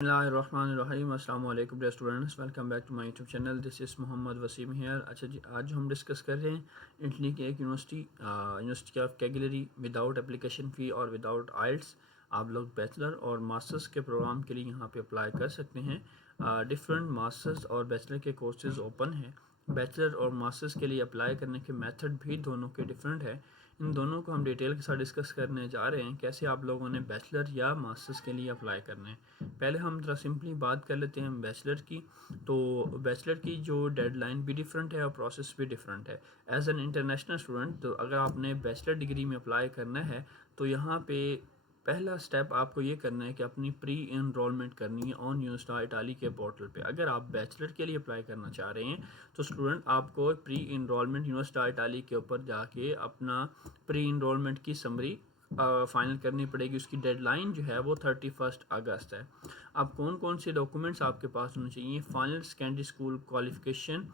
बिस्मिल्लाहिर्रहमानिर्रहीम। अस्सलाम वालेकुम dear students, welcome back to my YouTube channel. This is Mohammad Waseem here. अच्छा जी, आज हम डिस्कस कर रहे हैं इटली की एक university of Cagliari without application fee और विदाउट आइल्स आप लोग बैचलर और मास्टर्स के प्रोग्राम के लिए यहाँ पे अप्लाई कर सकते हैं। डिफरेंट मास्टर्स और बैचलर के कोर्सेज़ ओपन हैं। बैचलर और मास्टर्स के लिए अप्लाई करने के मेथड भी दोनों के डिफरेंट है। इन दोनों को हम डिटेल के साथ डिस्कस करने जा रहे हैं, कैसे आप लोगों ने बैचलर या मास्टर्स के लिए अप्लाई करना है। पहले हम ज़रा सिंपली बात कर लेते हैं बैचलर की। तो बैचलर की जो डेडलाइन भी डिफरेंट है और प्रोसेस भी डिफरेंट है। एज एन इंटरनेशनल स्टूडेंट, तो अगर आपने बैचलर डिग्री में अप्लाई करना है तो यहाँ पे पहला स्टेप आपको ये करना है कि अपनी प्री इनरोलमेंट करनी है ऑन यूनिवर्सिटी इटाली के पोर्टल पे। अगर आप बैचलर के लिए अप्लाई करना चाह रहे हैं तो स्टूडेंट आपको प्री इनरोलमेंट यूनिवर्सिटी इटाली के ऊपर जाके अपना प्री इनरोलमेंट की समरी फाइनल करनी पड़ेगी। उसकी डेडलाइन जो है वो 31 अगस्त है। अब कौन कौन से डॉक्यूमेंट्स आपके पास होने चाहिए? फाइनल सेकेंडरी स्कूल क्वालिफिकेशन,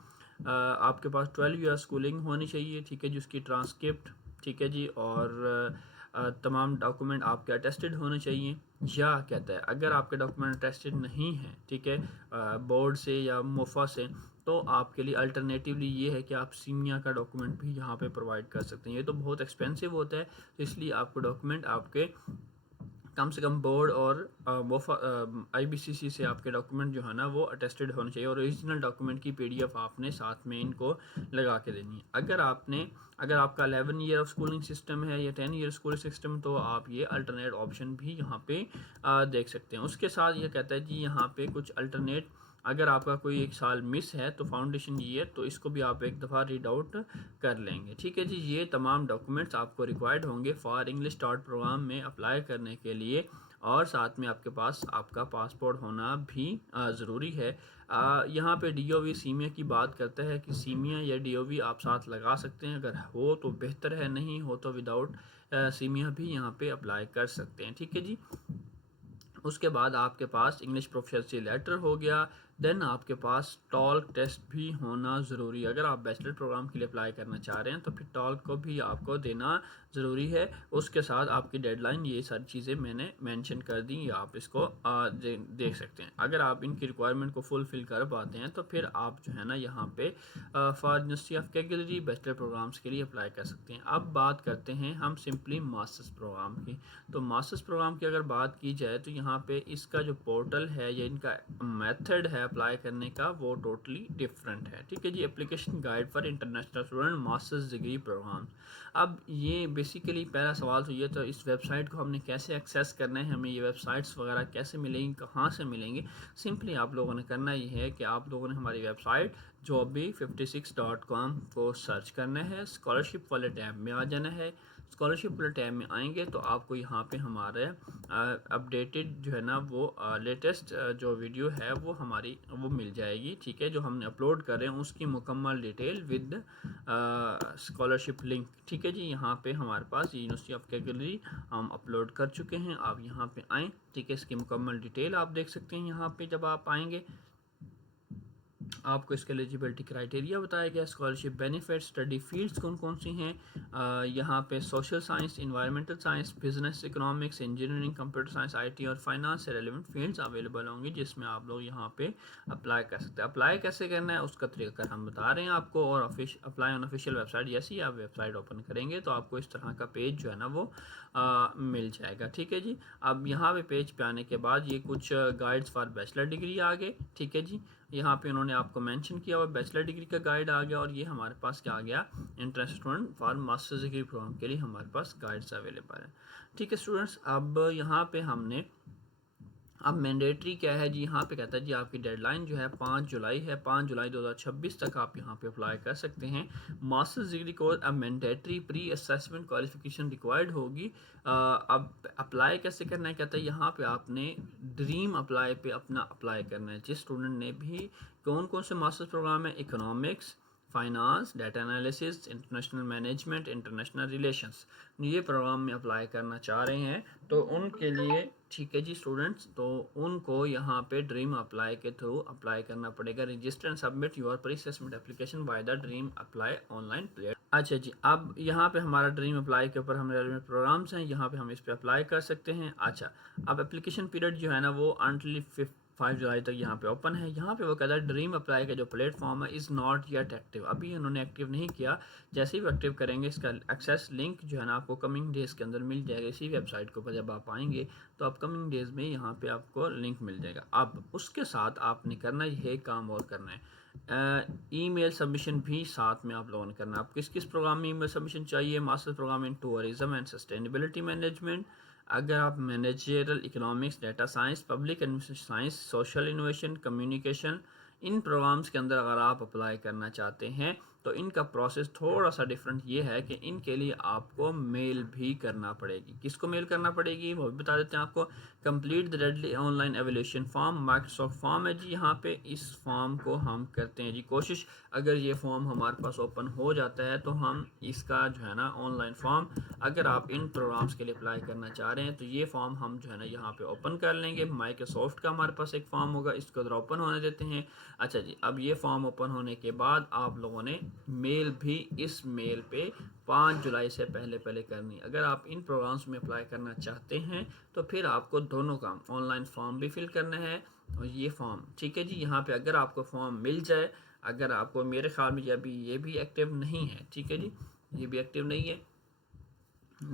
आपके पास 12 ईयर स्कूलिंग होनी चाहिए, ठीक है जी, उसकी ट्रांसक्रिप्ट, ठीक है जी, और तमाम डॉक्यूमेंट आपके अटेस्टेड होने चाहिए। या कहता है अगर आपके डॉक्यूमेंट अटेस्टेड नहीं हैं, ठीक है, बोर्ड से या मोफा से, तो आपके लिए अल्टरनेटिवली ये है कि आप सीमिया का डॉक्यूमेंट भी यहाँ पे प्रोवाइड कर सकते हैं। ये तो बहुत एक्सपेंसिव होता है, तो इसलिए आपको डॉक्यूमेंट आपके कम से कम बोर्ड और मोफा IBCC से आपके डॉक्यूमेंट जो है ना वो अटेस्टेड होने चाहिए, और ओरिजिनल डॉक्यूमेंट की PDF आपने साथ में इनको लगा के देनी है। अगर आपका 11 ईयर ऑफ स्कूलिंग सिस्टम है या 10 ईयर स्कूलिंग सिस्टम, तो आप ये अल्टरनेट ऑप्शन भी यहाँ पे देख सकते हैं। उसके साथ ये कहता है जी यहाँ पे कुछ अल्टरनेट, अगर आपका कोई एक साल मिस है तो फाउंडेशन ईयर, तो इसको भी आप एक दफ़ा रीड आउट कर लेंगे, ठीक है जी। ये तमाम डॉक्यूमेंट्स आपको रिक्वायर्ड होंगे फॉर इंग्लिश स्टार्ट प्रोग्राम में अप्लाई करने के लिए, और साथ में आपके पास आपका पासपोर्ट होना भी ज़रूरी है। यहाँ पे DOV सीमिया की बात करता है कि सीमिया या DOV आप साथ लगा सकते हैं, अगर हो तो बेहतर है, नहीं हो तो विदाउट सीमिया भी यहाँ पे अप्लाई कर सकते हैं, ठीक है जी। उसके बाद आपके पास इंग्लिश प्रोफिशिएंसी लेटर हो गया। देन आपके पास टॉल्क टेस्ट भी होना ज़रूरी है। अगर आप बैचलर प्रोग्राम के लिए अप्लाई करना चाह रहे हैं तो फिर टॉल्क को भी आपको देना ज़रूरी है। उसके साथ आपकी डेडलाइन, ये सारी चीज़ें मैंने मेंशन कर दी, आप इसको देख सकते हैं। अगर आप इनकी रिक्वायरमेंट को फुलफ़िल कर पाते हैं तो फिर आप जो है ना यहाँ पे for university of Cagliari bachelor programmes के लिए अप्लाई कर सकते हैं। अब बात करते हैं हम सिंपली मास्टर्स प्रोग्राम की। तो मास्टर्स प्रोग्राम की अगर बात की जाए तो यहाँ पे इसका जो पोर्टल है या इनका मेथड है अप्लाई करने का, वो टोटली डिफरेंट है, ठीक है जी। Application guide for international student master's degree programme. अब ये बेसिकली पहला सवाल तो ये, तो इस वेबसाइट को हमने कैसे एक्सेस करना है, हमें ये वेबसाइट्स वगैरह कैसे मिलेंगी, कहाँ से मिलेंगे? सिंपली आप लोगों ने करना ये है कि आप लोगों ने हमारी वेबसाइट jobby56.com को सर्च करना है, स्कॉलरशिप वाले टैब में आ जाना है। स्कॉलरशिप वाले टैब में आएंगे तो आपको यहाँ पे हमारे अपडेटेड जो है ना वो लेटेस्ट जो वीडियो है वो मिल जाएगी, ठीक है, जो हमने अपलोड कर रहे हैं उसकी मुकम्मल डिटेल विद स्कॉलरशिप लिंक, ठीक है जी। यहाँ पे हमारे पास यूनिवर्सिटी ऑफ कैगलरी हम अपलोड कर चुके हैं। आप यहाँ पे आएँ, ठीक है, इसकी मुकम्मल डिटेल आप देख सकते हैं। यहाँ पे जब आप आएंगे आपको इसके एलिजिबिलिटी क्राइटेरिया बताया गया, स्कॉलरशिप बेनिफिट, स्टडी फील्ड्स कौन कौन सी हैं, यहाँ पे social science, environmental science, business, economics, engineering, computer science, IT और फाइनेंस से रेलिवेंट फील्ड्स अवेलेबल होंगी जिसमें आप लोग यहाँ पे अप्लाई कर सकते हैं। अप्लाई कैसे करना है उसका तरीका हम बता रहे हैं आपको, और अप्लाई ऑन ऑफिशियल वेबसाइट, जैसे ही आप वेबसाइट ओपन करेंगे तो आपको इस तरह का पेज जो है ना वो मिल जाएगा, ठीक है जी। अब यहाँ पे पेज पे आने के बाद ये कुछ गाइड्स फॉर बैचलर डिग्री आ गए, ठीक है जी। यहाँ पे उन्होंने आपको मेंशन किया हुआ बैचलर डिग्री का गाइड आ गया, और ये हमारे पास क्या आ गया, interest student for masters degree programme के लिए हमारे पास गाइड्स अवेलेबल है, ठीक है स्टूडेंट्स। अब यहाँ पे हमने अब मैंडेटरी क्या है जी, यहाँ पे कहता है जी आपकी डेडलाइन जो है 5 जुलाई है, 5 जुलाई 2026 तक आप यहाँ पे अप्लाई कर सकते हैं। मास्टर्स डिग्री कोर्स अब mandatory pre assessment qualification required होगी। अब अप्लाई कैसे करना है, कहता है यहाँ पे आपने ड्रीम अप्लाई पे अपना अप्लाई करना है। जिस स्टूडेंट ने भी कौन कौन से मास्टर्स प्रोग्राम है, economics, finance, data analysis, international management, international relations, ये प्रोग्राम में अप्लाई करना चाह रहे हैं तो उनके लिए, ठीक है जी स्टूडेंट्स, तो उनको यहाँ पे ड्रीम अप्लाई के थ्रू अप्लाई करना पड़ेगा। Register and submit your pre assessment application by the dream apply online platform. अच्छा जी, अब यहाँ पे हमारा ड्रीम अप्लाई के ऊपर हमारे रेलिवेंट प्रोग्राम्स हैं, यहाँ पे हम इस पे अप्लाई कर सकते हैं। अच्छा, अब एप्लीकेशन पीरियड जो है ना वो अनटिल 5 जुलाई तक यहाँ पे ओपन है। यहाँ पे वो कहता है ड्रीम अप्लाई का जो प्लेटफॉर्म है इज़ नॉट येट एक्टिव, अभी उन्होंने एक्टिव नहीं किया। जैसे ही वो एक्टिव करेंगे इसका एक्सेस लिंक जो है ना आपको कमिंग डेज़ के अंदर मिल जाएगा। इसी वेबसाइट के ऊपर जब आप आएंगे तो अपकमिंग डेज़ में यहाँ पे आपको लिंक मिल जाएगा। अब उसके साथ आपने करना ये काम और करना है, ईमेल सबमिशन भी साथ में आप लोगों ने करना है। आप किस किस प्रोग्राम में ईमेल सबमिशन चाहिए? Master programme in tourism and sustainability management. अगर आप managerial economics, data science, public administration science, social innovation, communication, इन प्रोग्राम्स के अंदर अगर आप अप्लाई करना चाहते हैं तो इनका प्रोसेस थोड़ा सा डिफरेंट ये है कि इनके लिए आपको मेल भी करना पड़ेगी। किसको मेल करना पड़ेगी वो भी बता देते हैं आपको। Complete the readily online evaluation form, Microsoft form है जी। यहाँ पे इस फॉर्म को हम करते हैं जी कोशिश, अगर ये फॉर्म हमारे पास ओपन हो जाता है तो हम इसका जो है ना ऑनलाइन फॉर्म, अगर आप इन प्रोग्राम्स के लिए अप्लाई करना चाह रहे हैं तो ये फॉर्म हम जो है ना यहाँ पे ओपन कर लेंगे। माइक्रोसॉफ्ट का हमारे पास एक फॉर्म होगा, इसको इधर ओपन होने देते हैं। अच्छा जी, अब ये फॉर्म ओपन होने के बाद आप लोगों ने मेल भी इस मेल पे 5 जुलाई से पहले पहले करनी। अगर आप इन प्रोग्राम्स में अप्लाई करना चाहते हैं तो फिर आपको दोनों काम, ऑनलाइन फॉर्म भी फिल करना है और ये फॉर्म, ठीक है जी। यहाँ पे अगर आपको फॉर्म मिल जाए, अगर आपको, मेरे ख्याल में अभी ये भी एक्टिव नहीं है, ठीक है जी, ये भी एक्टिव नहीं है,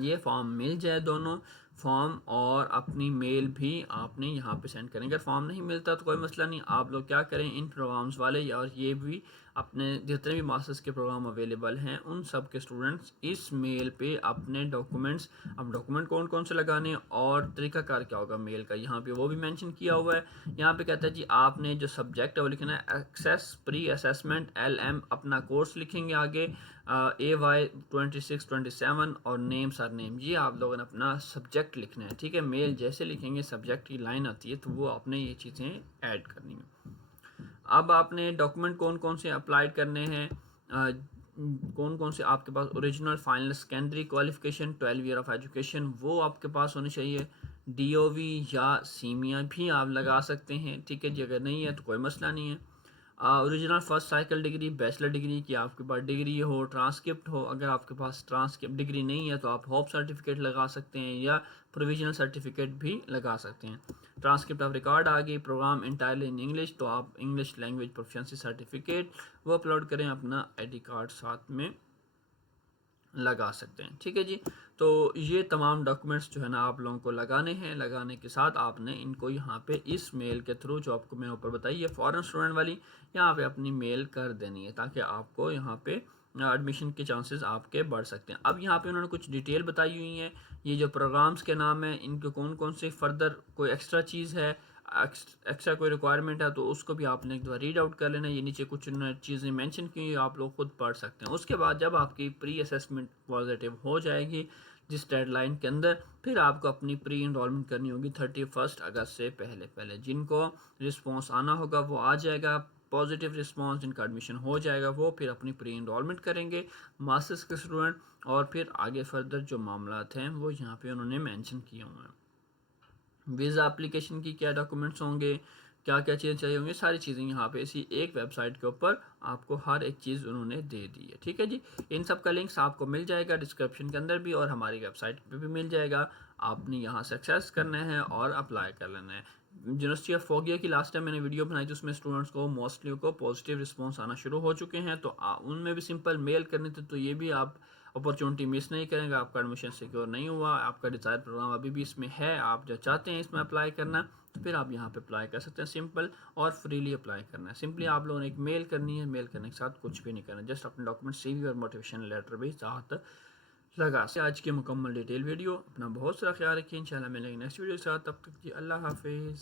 ये फॉर्म मिल जाए दोनों फॉर्म और अपनी मेल भी आपने यहाँ पे सेंड करें। अगर फॉर्म नहीं मिलता तो कोई मसला नहीं, आप लोग क्या करें, इन प्रोग्राम्स वाले और ये भी अपने जितने भी मास्टर्स के प्रोग्राम अवेलेबल हैं उन सब के स्टूडेंट्स इस मेल पे अपने डॉक्यूमेंट्स, अब डॉक्यूमेंट कौन कौन से लगाने और तरीकाकार क्या होगा मेल का, यहाँ पे वो भी मेंशन किया हुआ है। यहाँ पे कहता है जी आपने जो सब्जेक्ट है वो लिखना है एक्सेस प्री असेसमेंट LM, अपना कोर्स लिखेंगे आगे AY 2627 और नेम सर नेम, ये आप लोगों ने अपना सब्जेक्ट लिखना है, ठीक है। मेल जैसे लिखेंगे सब्जेक्ट की लाइन आती है तो वो आपने ये चीज़ें ऐड करनी है। अब आपने डॉक्यूमेंट कौन कौन से अप्लाइड करने हैं, कौन कौन से आपके पास original final secondary qualification 12 year of education वो आपके पास होनी चाहिए। DOV या सीमिया भी आप लगा सकते हैं, ठीक है जी, अगर नहीं है तो कोई मसला नहीं है। Original first cycle degree, bachelor degree की आपके पास डिग्री हो, ट्रांसक्रिप्ट हो, अगर आपके पास ट्रांसक्रिप्ट डिग्री नहीं है तो आप होप सर्टिफिकेट लगा सकते हैं या प्रोविजनल सर्टिफिकेट भी लगा सकते हैं। ट्रांसक्रिप्ट ऑफ रिकॉर्ड आ गई, प्रोग्राम इंटायरली इन इंग्लिश तो आप इंग्लिश लैंग्वेज प्रोफिशिएंसी सर्टिफिकेट वो अपलोड करें, अपना ID कार्ड साथ में लगा सकते हैं, ठीक है जी। तो ये तमाम डॉक्यूमेंट्स जो है ना आप लोगों को लगाने हैं, लगाने के साथ आपने इनको यहाँ पे इस मेल के थ्रू जो आपको मैंने ऊपर बताई, ये फॉरेन स्टूडेंट वाली, यहाँ पे अपनी मेल कर देनी है ताकि आपको यहाँ पे एडमिशन के चांसेस आपके बढ़ सकते हैं। अब यहाँ पे उन्होंने कुछ डिटेल बताई हुई हैं, ये जो प्रोग्राम्स के नाम हैं इनके कौन कौन से फर्दर कोई एक्स्ट्रा चीज़ है, एक्स्ट्रा कोई रिक्वायरमेंट है तो उसको भी आपने एक बार रीड आउट कर लेना। ये नीचे कुछ चीज़ें मेंशन की हुई आप लोग खुद पढ़ सकते हैं। उसके बाद जब आपकी प्री असेसमेंट पॉजिटिव हो जाएगी जिस डेडलाइन के अंदर, फिर आपको अपनी प्री इनरोलमेंट करनी होगी 31 अगस्त से पहले पहले। जिनको रिस्पॉन्स आना होगा वो आ जाएगा, पॉजिटिव रिस्पॉन्स, जिनका एडमिशन हो जाएगा वो फिर अपनी प्री इनरोलमेंट करेंगे मास्टर्स के स्टूडेंट, और फिर आगे फर्दर जो मामला हैं वो यहाँ पे उन्होंने मेंशन किए हुए हैं। वीज़ा एप्लीकेशन की क्या डॉक्यूमेंट्स होंगे, क्या क्या चीज़ें चाहिए होंगी, सारी चीज़ें यहाँ पे इसी एक वेबसाइट के ऊपर आपको हर एक चीज़ उन्होंने दे दी है, ठीक है जी। इन सब का लिंक्स आपको मिल जाएगा डिस्क्रिप्शन के अंदर भी और हमारी वेबसाइट पे भी मिल जाएगा। आपने यहाँ से एक्सेस करना है और अप्लाई कर लेना है। यूनिवर्सिटी ऑफ फोगिया की लास्ट टाइम मैंने वीडियो बनाई थी, उसमें स्टूडेंट्स को मोस्टली को पॉजिटिव रिस्पॉन्स आना शुरू हो चुके हैं, तो उनमें भी सिंपल मेल करनी थी, तो ये भी आप अपॉर्चुनिटी मिस नहीं करेंगे। आपका एडमिशन सिक्योर नहीं हुआ, आपका डिज़ायर प्रोग्राम अभी भी इसमें है, आप जो चाहते हैं इसमें अप्लाई करना तो फिर आप यहाँ पे अप्लाई कर सकते हैं। सिंपल और फ्रीली अप्लाई करना है। सिंपली आप लोगों ने एक मेल करनी है, मेल करने के साथ कुछ भी नहीं करना, जस्ट अपने डॉक्यूमेंट CV और मोटिवेशन लेटर भी साथ लगा से। आज की मुकम्मल डिटेल वीडियो, अपना बहुत सारा ख्याल रखिए, इंशाल्लाह मिलेंगे नेक्स्ट वीडियो के साथ, तब तक जी अल्लाह हाफिज़।